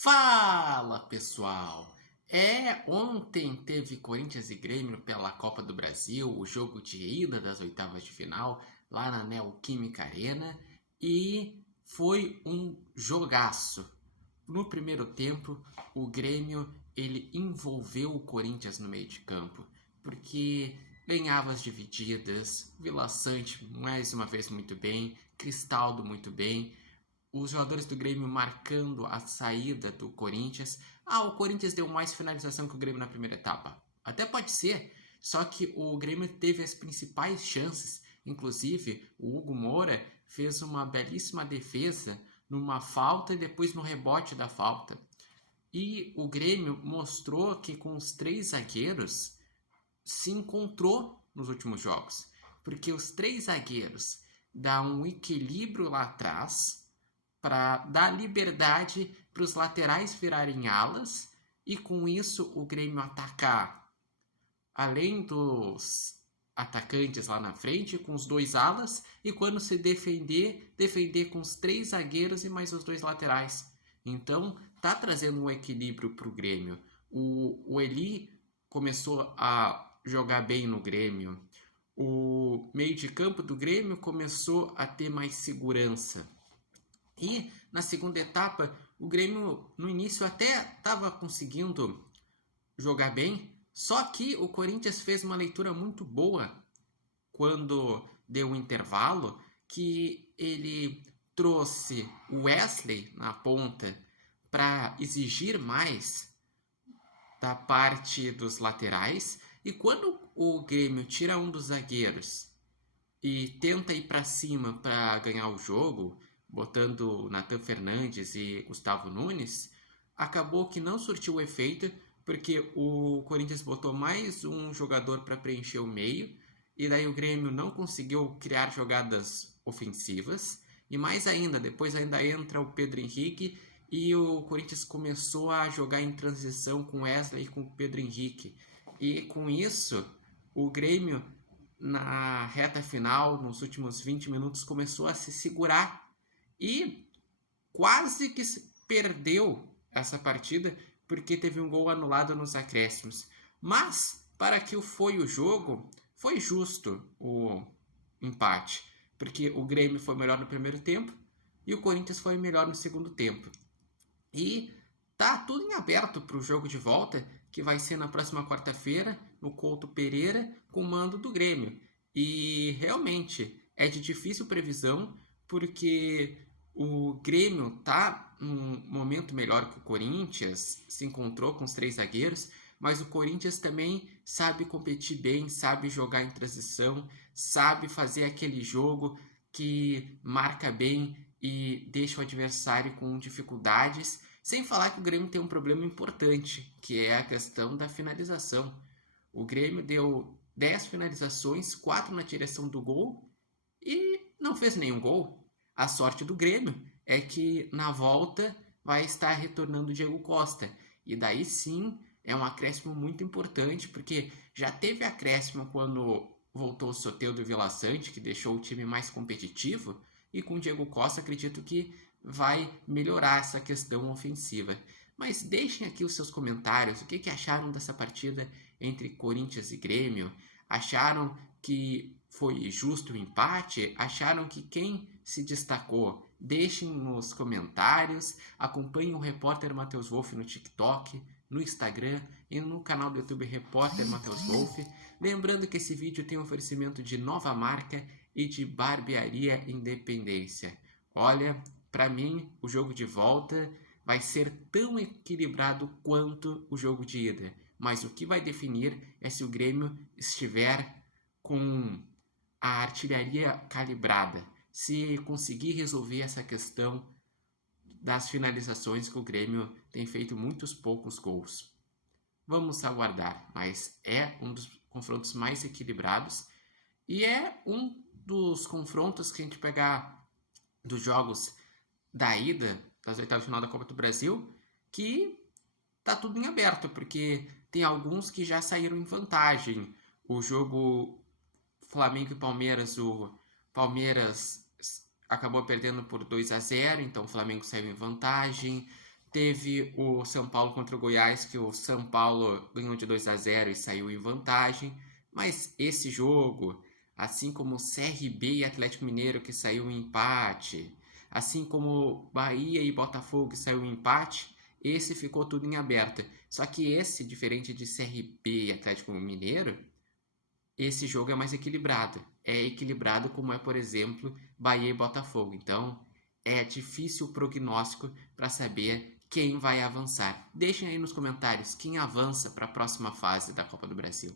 Fala, pessoal! Ontem teve Corinthians e Grêmio pela Copa do Brasil, o jogo de ida das oitavas de final, lá na Neoquímica Arena, e foi um jogaço. No primeiro tempo, o Grêmio ele envolveu o Corinthians no meio de campo, porque ganhava as divididas, Vila Sante mais uma vez muito bem, Cristaldo muito bem, os jogadores do Grêmio marcando a saída do Corinthians. O Corinthians deu mais finalização que o Grêmio na primeira etapa. Até pode ser, só que o Grêmio teve as principais chances. Inclusive, o Hugo Moura fez uma belíssima defesa numa falta e depois no rebote da falta. E o Grêmio mostrou que com os três zagueiros se encontrou nos últimos jogos. Porque os três zagueiros dão um equilíbrio lá atrás para dar liberdade para os laterais virarem alas e com isso o Grêmio atacar além dos atacantes lá na frente com os dois alas e quando se defender com os três zagueiros e mais os dois laterais. Então tá trazendo um equilíbrio para o Grêmio. O Eli começou a jogar bem no Grêmio. O meio de campo do Grêmio começou a ter mais segurança. E na segunda etapa, o Grêmio no início até estava conseguindo jogar bem, só que o Corinthians fez uma leitura muito boa quando deu o intervalo, que ele trouxe o Wesley na ponta para exigir mais da parte dos laterais, e quando o Grêmio tira um dos zagueiros e tenta ir para cima para ganhar o jogo, botando Nathan Fernandes e Gustavo Nunes, acabou que não surtiu efeito, porque o Corinthians botou mais um jogador para preencher o meio, e daí o Grêmio não conseguiu criar jogadas ofensivas, e mais ainda, depois ainda entra o Pedro Henrique, e o Corinthians começou a jogar em transição com Wesley e com o Pedro Henrique. E com isso, o Grêmio na reta final, nos últimos 20 minutos, começou a se segurar e quase que perdeu essa partida porque teve um gol anulado nos acréscimos. Mas, para que foi o jogo, foi justo o empate, porque o Grêmio foi melhor no primeiro tempo e o Corinthians foi melhor no segundo tempo. E tá tudo em aberto para o jogo de volta, que vai ser na próxima quarta-feira, no Couto Pereira, com o mando do Grêmio. E realmente é de difícil previsão, porque o Grêmio tá num momento melhor que o Corinthians, se encontrou com os três zagueiros, mas o Corinthians também sabe competir bem, sabe jogar em transição, sabe fazer aquele jogo que marca bem e deixa o adversário com dificuldades, sem falar que o Grêmio tem um problema importante, que é a questão da finalização. O Grêmio deu 10 finalizações, 4 na direção do gol e não fez nenhum gol. A sorte do Grêmio é que na volta vai estar retornando o Diego Costa. E daí sim é um acréscimo muito importante, porque já teve acréscimo quando voltou o Soteldo e o Vila Sante, que deixou o time mais competitivo, e com o Diego Costa acredito que vai melhorar essa questão ofensiva. Mas deixem aqui os seus comentários, o que acharam dessa partida entre Corinthians e Grêmio? Acharam que foi justo o empate? Acharam que quem se destacou? Deixem nos comentários, acompanhem o repórter Matheus Wolff no TikTok, no Instagram e no canal do YouTube Repórter Matheus Wolff. Lembrando que esse vídeo tem um oferecimento de Nova Marca e de Barbearia Independência. Olha, para mim, o jogo de volta vai ser tão equilibrado quanto o jogo de ida. Mas o que vai definir é se o Grêmio estiver com a artilharia calibrada, se conseguir resolver essa questão das finalizações, que o Grêmio tem feito muitos poucos gols. Vamos aguardar, mas é um dos confrontos mais equilibrados e é um dos confrontos que a gente pegar dos jogos da ida das oitavas de final da Copa do Brasil, que tá tudo em aberto, porque tem alguns que já saíram em vantagem. O jogo Flamengo e Palmeiras, o Palmeiras acabou perdendo por 2-0, então o Flamengo saiu em vantagem. Teve o São Paulo contra o Goiás, que o São Paulo ganhou de 2-0 e saiu em vantagem. Mas esse jogo, assim como o CRB e Atlético Mineiro, que saiu em empate, assim como Bahia e Botafogo, que saiu em empate, esse ficou tudo em aberta. Só que esse, diferente de CRB e Atlético Mineiro, esse jogo é mais equilibrado. É equilibrado como é, por exemplo, Bahia e Botafogo. Então, é difícil o prognóstico para saber quem vai avançar. Deixem aí nos comentários quem avança para a próxima fase da Copa do Brasil.